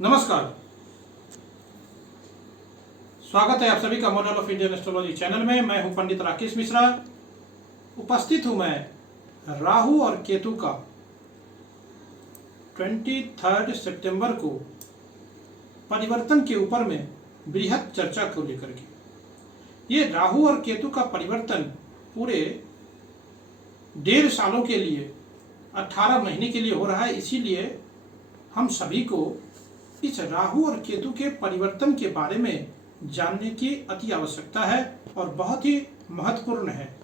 नमस्कार, स्वागत है आप सभी का model of Indian astrology channel में। मैं हूं पंडित राकेश मिश्रा। उपस्थित हूं मैं राहु और केतु का 23 सितंबर को परिवर्तन के ऊपर में बृहद चर्चा को लेकर के। ये राहु और केतु का परिवर्तन पूरे 1.5 सालों के लिए 18 महीने के लिए हो रहा है। इसीलिए हम सभी को इस राहु और केतु के परिवर्तन के बारे में जानने की अति आवश्यकता है और बहुत ही महत्वपूर्ण है।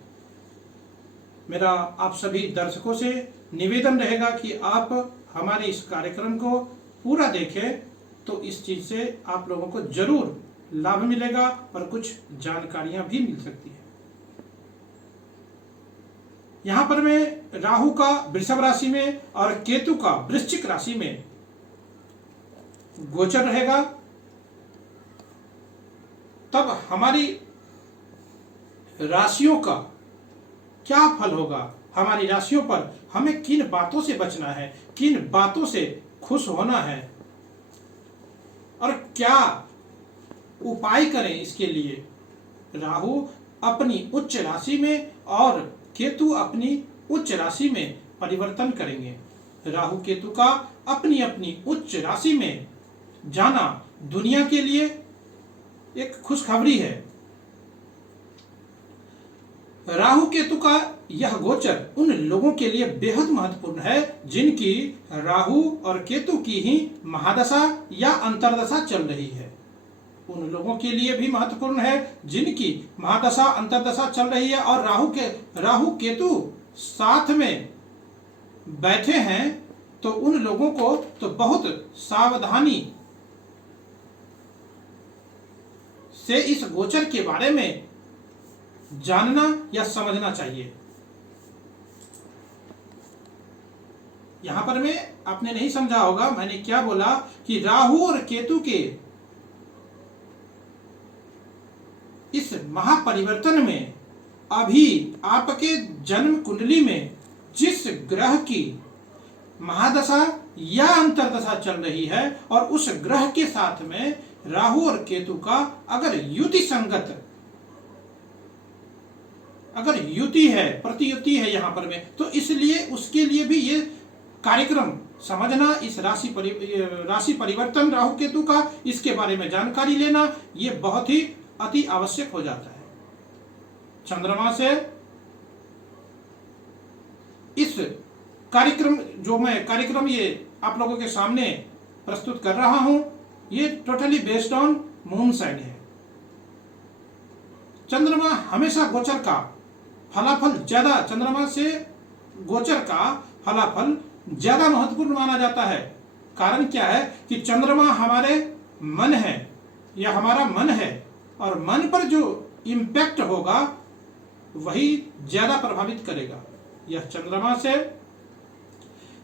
मेरा आप सभी दर्शकों से निवेदन रहेगा कि आप हमारे इस कार्यक्रम को पूरा देखें, तो इस चीज से आप लोगों को जरूर लाभ मिलेगा और कुछ जानकारियां भी मिल सकती है। यहां पर मैं राहु का वृषभ राशि में और केतु का वृश्चिक राशि में गोचर रहेगा, तब हमारी राशियों का क्या फल होगा, हमारी राशियों पर हमें किन बातों से बचना है, किन बातों से खुश होना है और क्या उपाय करें इसके लिए। राहु अपनी उच्च राशि में और केतु अपनी उच्च राशि में परिवर्तन करेंगे। राहु केतु का अपनी अपनी उच्च राशि में जाना दुनिया के लिए एक खुशखबरी है। राहु केतु का यह गोचर उन लोगों के लिए बेहद महत्वपूर्ण है जिनकी राहु और केतु की ही महादशा या अंतर्दशा चल रही है। उन लोगों के लिए भी महत्वपूर्ण है जिनकी महादशा अंतर्दशा चल रही है और राहु केतु साथ में बैठे हैं, तो उन लोगों को तो बहुत सावधानी से इस गोचर के बारे में जानना या समझना चाहिए। यहां पर मैं आपने नहीं समझा होगा मैंने क्या बोला कि राहु और केतु के इस महापरिवर्तन में अभी आपके जन्म कुंडली में जिस ग्रह की महादशा या अंतर्दशा चल रही है और उस ग्रह के साथ में राहु और केतु का अगर युति संगत अगर युति है, प्रतियुति है यहां पर में, तो इसलिए उसके लिए भी ये कार्यक्रम समझना, इस राशि परिवर्तन राहु केतु का, इसके बारे में जानकारी लेना, ये बहुत ही अति आवश्यक हो जाता है। चंद्रमा से इस कार्यक्रम ये आप लोगों के सामने प्रस्तुत कर रहा हूं, ये totally based on moon sign है। चंद्रमा हमेशा गोचर का फलाफल ज्यादा, चंद्रमा से गोचर का फलाफल ज्यादा महत्वपूर्ण माना जाता है। कारण क्या है कि चंद्रमा हमारे मन है या हमारा मन है और मन पर जो इम्पैक्ट होगा वही ज्यादा प्रभावित करेगा। यह चंद्रमा से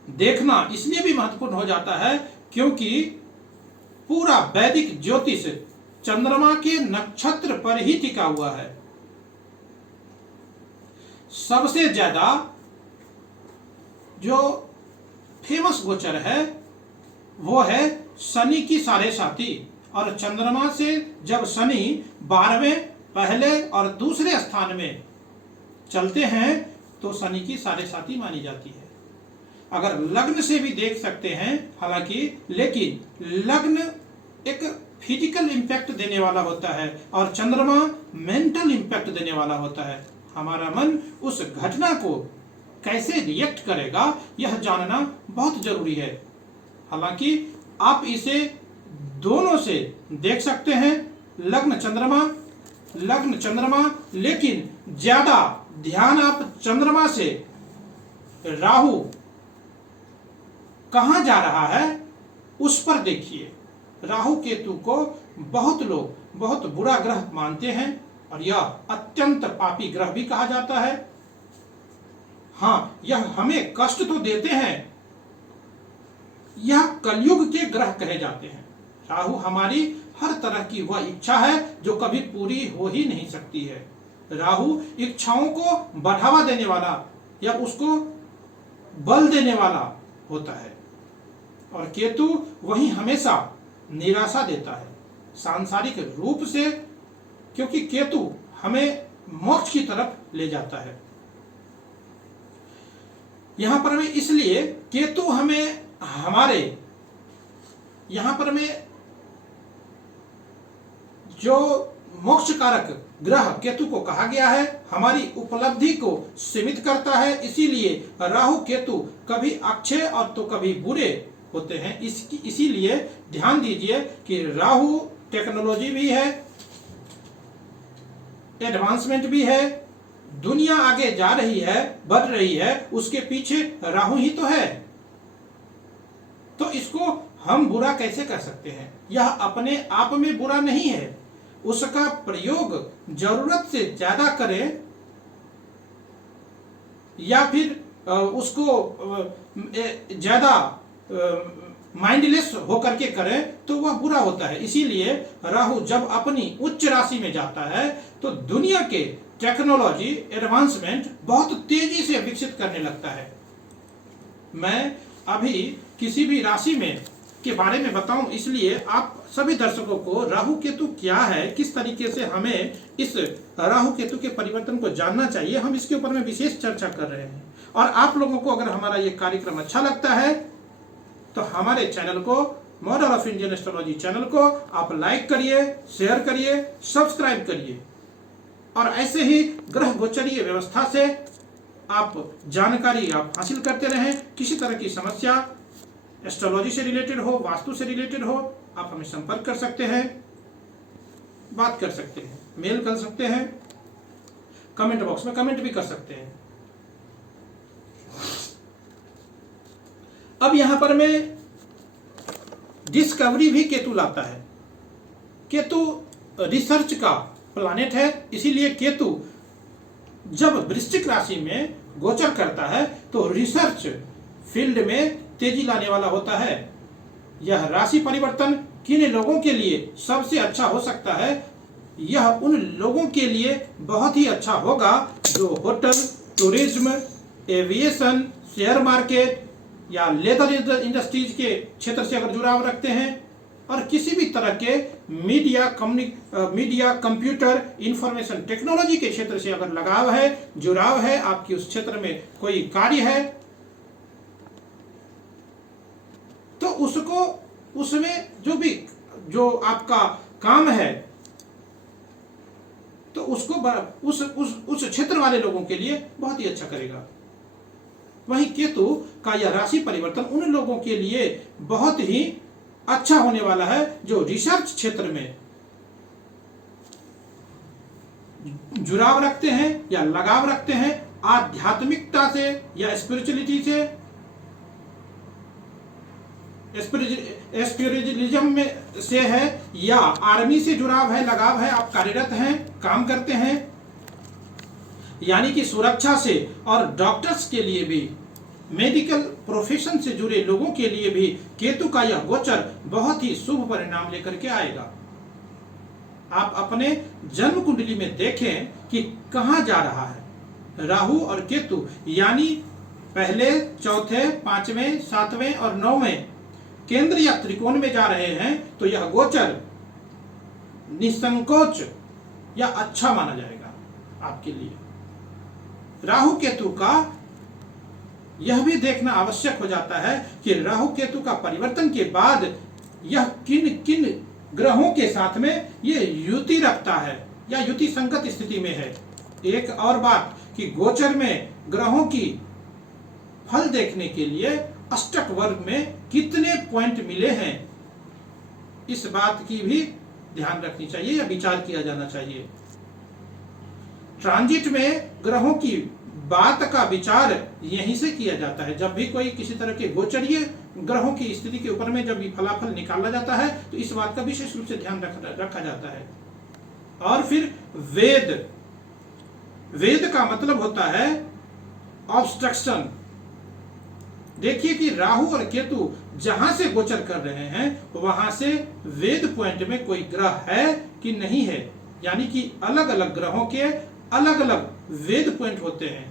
देखना इसलिए भी महत्वपूर्ण हो जाता है क्योंकि पूरा वैदिक ज्योतिष चंद्रमा के नक्षत्र पर ही टिका हुआ है। सबसे ज्यादा जो फेमस गोचर है वो है शनि की 7.5, और चंद्रमा से जब शनि 12वें पहले और दूसरे स्थान में चलते हैं तो शनि की 7.5 मानी जाती है। अगर लग्न से भी देख सकते हैं हालांकि, लेकिन लग्न एक फिजिकल इंपैक्ट देने वाला होता है और चंद्रमा मेंटल इंपैक्ट देने वाला होता है। हमारा मन उस घटना को कैसे रिएक्ट करेगा यह जानना बहुत जरूरी है। हालांकि आप इसे दोनों से देख सकते हैं, लग्न चंद्रमा, लेकिन ज्यादा ध्यान आप चंद्रमा से राहु कहां जा रहा है उस पर देखिए। राहु केतु को बहुत लोग बहुत बुरा ग्रह मानते हैं और यह अत्यंत पापी ग्रह भी कहा जाता है। हाँ, यह हमें कष्ट तो देते हैं, यह कलयुग के ग्रह कहे जाते हैं। राहु हमारी हर तरह की वह इच्छा है जो कभी पूरी हो ही नहीं सकती है। राहु इच्छाओं को बढ़ावा देने वाला या उसको बल देने वाला होता है और केतु वही हमेशा निराशा देता है सांसारिक रूप से, क्योंकि केतु हमें मोक्ष की तरफ ले जाता है। यहां पर हमें इसलिए केतु हमें हमारे यहां पर हमें जो मोक्ष कारक ग्रह केतु को कहा गया है, हमारी उपलब्धि को सीमित करता है। इसीलिए राहु केतु कभी अच्छे और तो कभी बुरे होते हैं। इसीलिए ध्यान दीजिए कि राहु टेक्नोलॉजी भी है, एडवांसमेंट भी है, दुनिया आगे जा रही है, बढ़ रही है, उसके पीछे राहु ही तो है। तो इसको हम बुरा कैसे कर सकते हैं? यह अपने आप में बुरा नहीं है, उसका प्रयोग जरूरत से ज्यादा करें या फिर उसको ज्यादा माइंडलेस होकर के करें तो वह बुरा होता है। इसीलिए राहु जब अपनी उच्च राशि में जाता है तो दुनिया के टेक्नोलॉजी एडवांसमेंट बहुत तेजी से विकसित करने लगता है। मैं अभी किसी भी राशि में के बारे में बताऊं, इसलिए आप सभी दर्शकों को राहु केतु क्या है, किस तरीके से हमें इस राहु केतु के परिवर्तन को जानना चाहिए, हम इसके ऊपर में विशेष चर्चा कर रहे हैं। और आप लोगों को अगर हमारा ये कार्यक्रम अच्छा लगता है तो हमारे चैनल को, model of Indian astrology channel को आप लाइक करिए, शेयर करिए, सब्सक्राइब करिए और ऐसे ही ग्रह गोचरीय व्यवस्था से आप जानकारी आप हासिल करते रहें। किसी तरह की समस्या एस्ट्रोलॉजी से रिलेटेड हो, वास्तु से रिलेटेड हो, आप हमें संपर्क कर सकते हैं, बात कर सकते हैं, मेल कर सकते हैं, कमेंट बॉक्स में कमेंट भी कर सकते हैं। अब यहां पर मैं डिस्कवरी भी केतु लाता है। केतु रिसर्च का प्लैनेट है, इसीलिए केतु जब वृश्चिक राशि में गोचर करता है तो रिसर्च फील्ड में तेजी लाने वाला होता है। यह राशि परिवर्तन किन लोगों के लिए सबसे अच्छा हो सकता है? यह उन लोगों के लिए बहुत ही अच्छा होगा जो hotel, tourism, aviation, share market या लेदर इंडस्ट्रीज के क्षेत्र से अगर जुड़ाव रखते हैं और किसी भी तरह के मीडिया, कंप्यूटर, इंफॉर्मेशन टेक्नोलॉजी के क्षेत्र से अगर लगाव है, जुड़ाव है, आपकी उस क्षेत्र में कोई कार्य है तो उसको, उसमें जो आपका काम है तो उसको उस क्षेत्र वाले लोगों के लिए बहुत ही अच्छा करेगा। वहीं केतु का यह राशि परिवर्तन उन लोगों के लिए बहुत ही अच्छा होने वाला है जो रिसर्च क्षेत्र में जुड़ाव रखते हैं या लगाव रखते हैं, आध्यात्मिकता से या स्पिरिचुअलिटी से, स्पिरिचुअलिज्म में से है या आर्मी से जुड़ाव है, लगाव है, आप कार्यरत हैं, काम करते हैं, यानी कि सुरक्षा से, और डॉक्टर्स के लिए भी, मेडिकल प्रोफेशन से जुड़े लोगों के लिए भी केतु का यह गोचर बहुत ही शुभ परिणाम लेकर के आएगा। आप अपने जन्म कुंडली में देखें कि कहां जा रहा है राहु और केतु, यानी पहले, चौथे, पांचवें, सातवें और नौवें केंद्र या त्रिकोण में जा रहे हैं तो यह गोचर निसंकोच या अच्छा माना जाएगा आपके लिए। राहु केतु का यह भी देखना आवश्यक हो जाता है कि राहु केतु का परिवर्तन के बाद यह किन किन ग्रहों के साथ में ये युति रखता है या युति संगत स्थिति में है। एक और बात कि गोचर में ग्रहों की फल देखने के लिए अष्टक वर्ग में कितने पॉइंट मिले हैं, इस बात की भी ध्यान रखनी चाहिए या विचार किया जाना चाहिए। ट्रांजिट में ग्रहों की बात का विचार यहीं से किया जाता है। जब भी कोई किसी तरह के गोचरीय ग्रहों की स्थिति के ऊपर में जब भी फलाफल निकाला जाता है तो इस बात का विशेष रूप से ध्यान रखा जाता है। और फिर वेद का मतलब होता है ऑब्स्ट्रक्शन। देखिए कि राहु और केतु जहां से गोचर कर रहे हैं वहां से वेद पॉइंट में कोई ग्रह है कि नहीं है, यानी कि अलग अलग ग्रहों के अलग अलग वेद पॉइंट होते हैं।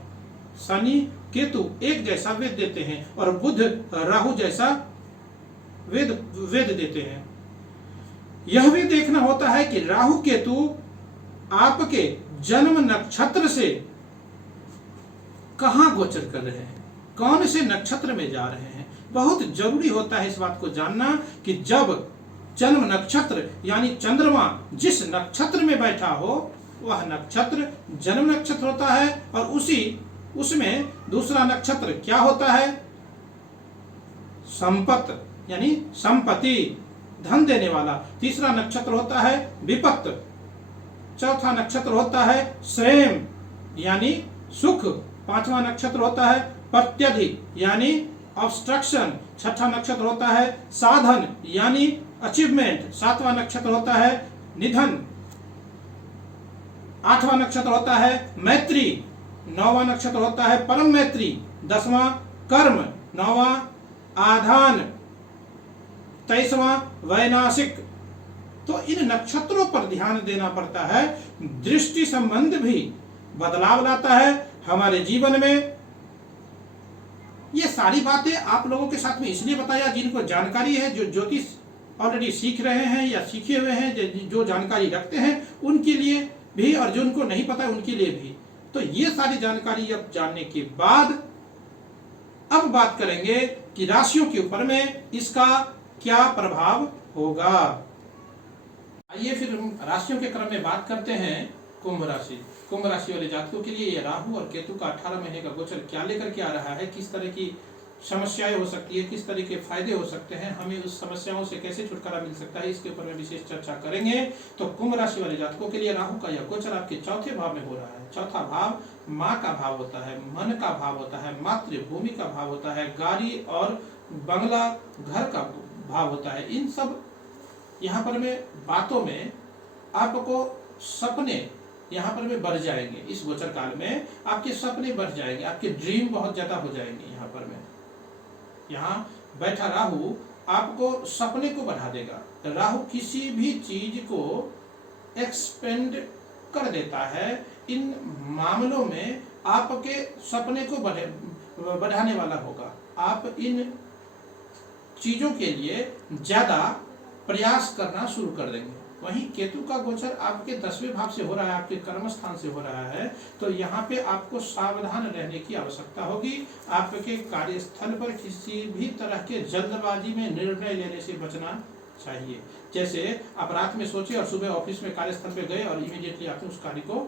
शनि केतु एक जैसा वेद देते हैं और बुध राहु जैसा वेद देते हैं। यह भी देखना होता है कि राहु केतु आपके जन्म नक्षत्र से कहां गोचर कर रहे हैं, कौन से नक्षत्र में जा रहे हैं। बहुत जरूरी होता है इस बात को जानना कि जब जन्म नक्षत्र यानी चंद्रमा जिस नक्षत्र में बैठा हो वह नक्षत्र जन्म नक्षत्र होता है, और उसमें दूसरा नक्षत्र क्या होता है, संपत यानी संपत्ति, धन देने वाला। तीसरा नक्षत्र होता है विपत्त। चौथा नक्षत्र होता है श्रेम यानी सुख। पांचवा नक्षत्र होता है प्रत्यधि यानी ऑब्स्ट्रक्शन। छठा नक्षत्र होता है साधन यानी अचीवमेंट। सातवां नक्षत्र होता है निधन। आठवां नक्षत्र होता है मैत्री। नौवां नक्षत्र होता है परम मैत्री। 10वां कर्म। 9वां आधान। 23वां वैनाशिक। तो इन नक्षत्रों पर ध्यान देना पड़ता है। दृष्टि संबंध भी बदलाव लाता है हमारे जीवन में। ये सारी बातें आप लोगों के साथ में इसलिए बताया जिनको जानकारी है, जो ज्योतिष ऑलरेडी सीख रहे हैं या सीखे हुए हैं, जो जानकारी रखते हैं उनके लिए भी, और जो उनको नहीं पता है उनके लिए भी। तो ये सारी जानकारी अब जानने के बाद अब बात करेंगे कि राशियों के ऊपर में इसका क्या प्रभाव होगा। आइए फिर हम राशियों के क्रम में बात करते हैं कुंभ राशि। कुंभ राशि वाले जातकों के लिए ये राहु और केतु का 18 महीने का गोचर क्या लेकर के आ रहा है, किस तरह की समस्याएं हो सकती है, किस तरह के फायदे हो सकते हैं, हमें उस समस्याओं से कैसे छुटकारा मिल सकता है, इसके ऊपर में विशेष चर्चा करेंगे। तो कुंभ राशि वाले जातकों के लिए राहु का यह गोचर आपके चौथे भाव में हो रहा है। चौथा भाव माँ का भाव होता है, मन का भाव होता है, मातृभूमि का भाव होता है, गाड़ी और बंगला घर का भाव होता है। इन सब यहाँ पर में बातों में आपको सपने यहाँ पर में बढ़ जाएंगे। इस गोचर काल में आपके सपने बढ़ जाएंगे, आपके ड्रीम बहुत ज्यादा हो जाएंगे। यहाँ पर में यहाँ बैठा राहु आपको सपने को बढ़ा देगा। राहु किसी भी चीज को एक्सपेंड कर देता है। इन मामलों में आपके सपने को बढ़ाने वाला होगा। आप इन चीजों के लिए ज्यादा प्रयास करना शुरू कर देंगे। वहीं केतु का गोचर आपके 10वें भाव से हो रहा है, आपके कर्म स्थान से हो रहा है। तो यहाँ पे आपको सावधान रहने की आवश्यकता होगी। आपके कार्यस्थल पर किसी भी तरह के जल्दबाजी में निर्णय लेने से बचना चाहिए। जैसे आप रात में सोचे और सुबह ऑफिस में कार्यस्थल पे गए और इमीडिएटली आपने उस कार्य को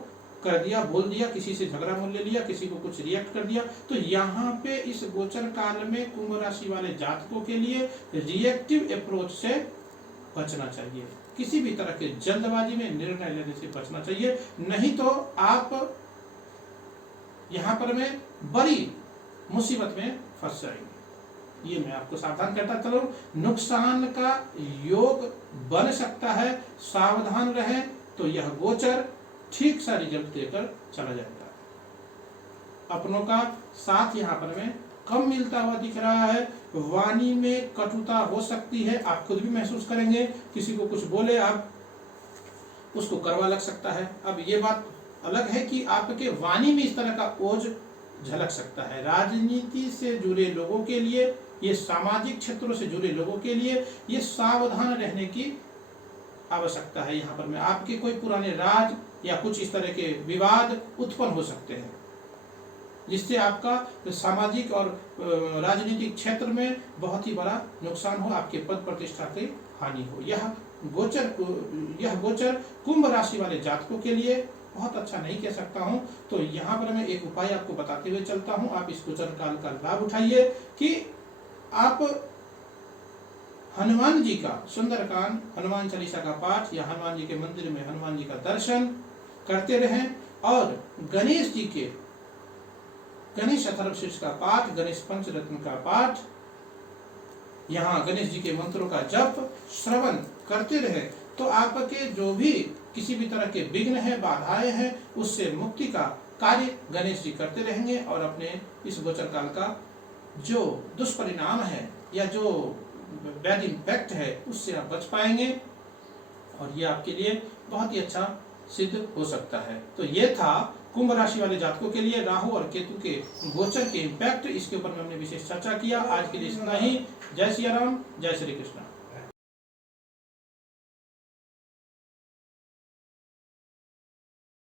कर दिया, बोल दिया, किसी से झगड़ा मोल ले लिया, किसी को कुछ रिएक्ट कर दिया। तो यहाँ पे इस गोचर काल में कुंभ राशि वाले जातकों के लिए रिएक्टिव अप्रोच से बचना चाहिए। किसी भी तरह के जल्दबाजी में निर्णय लेने से बचना चाहिए, नहीं तो आप यहाँ पर में बड़ी मुसीबत में फंस जाएंगे। ये मैं आपको सावधान करता चलूं। नुकसान का योग बन सकता है, सावधान रहें तो यह गोचर ठीक सा रिजल्ट देकर चला जाएगा। अपनों का साथ यहाँ पर में कम मिलता हुआ दिख रहा है। वाणी में कटुता हो सकती है, आप खुद भी महसूस करेंगे। किसी को कुछ बोले आप उसको करवा लग सकता है। अब ये बात अलग है कि आपके वाणी में इस तरह का ओज झलक सकता है। राजनीति से जुड़े लोगों के लिए, ये सामाजिक क्षेत्रों से जुड़े लोगों के लिए ये सावधान रहने की आवश्यकता है। यहाँ पर में आपके कोई पुराने राज या कुछ इस तरह के विवाद उत्पन्न हो सकते हैं, जिससे आपका सामाजिक और राजनीतिक क्षेत्र में बहुत ही बड़ा नुकसान हो, आपके पद प्रतिष्ठा की हानि हो। यह गोचर कुंभ राशि वाले जातकों के लिए बहुत अच्छा नहीं कह सकता हूं। तो यहाँ पर मैं एक उपाय आपको बताते हुए चलता हूं। आप इस गोचर काल का लाभ उठाइए कि आप हनुमान जी का सुंदरकांड, हनुमान चालीसा का पाठ या हनुमान जी के मंदिर में हनुमान जी का दर्शन करते रहें, और गणेश जी के गणेश अथर्वशीर्ष का पाठ, गणेश पंचरत्न का पाठ, यहाँ गणेश जी के मंत्रों का जप श्रवण करते रहे, तो आपके जो भी किसी भी तरह के विघ्न है, बाधाएं हैं, उससे मुक्ति का कार्य गणेश जी करते रहेंगे। और अपने इस गोचर काल का जो दुष्परिणाम है या जो बैड इम्पैक्ट है उससे आप बच पाएंगे, और ये आपके लिए बहुत ही अच्छा सिद्ध हो सकता है। तो ये था कुंभ राशि वाले जातकों के लिए राहु और केतु के गोचर के इम्पैक्ट। इसके ऊपर हमने विशेष चर्चा किया। आज के लिए इतना ही। जय सिया राम, जय श्री कृष्ण।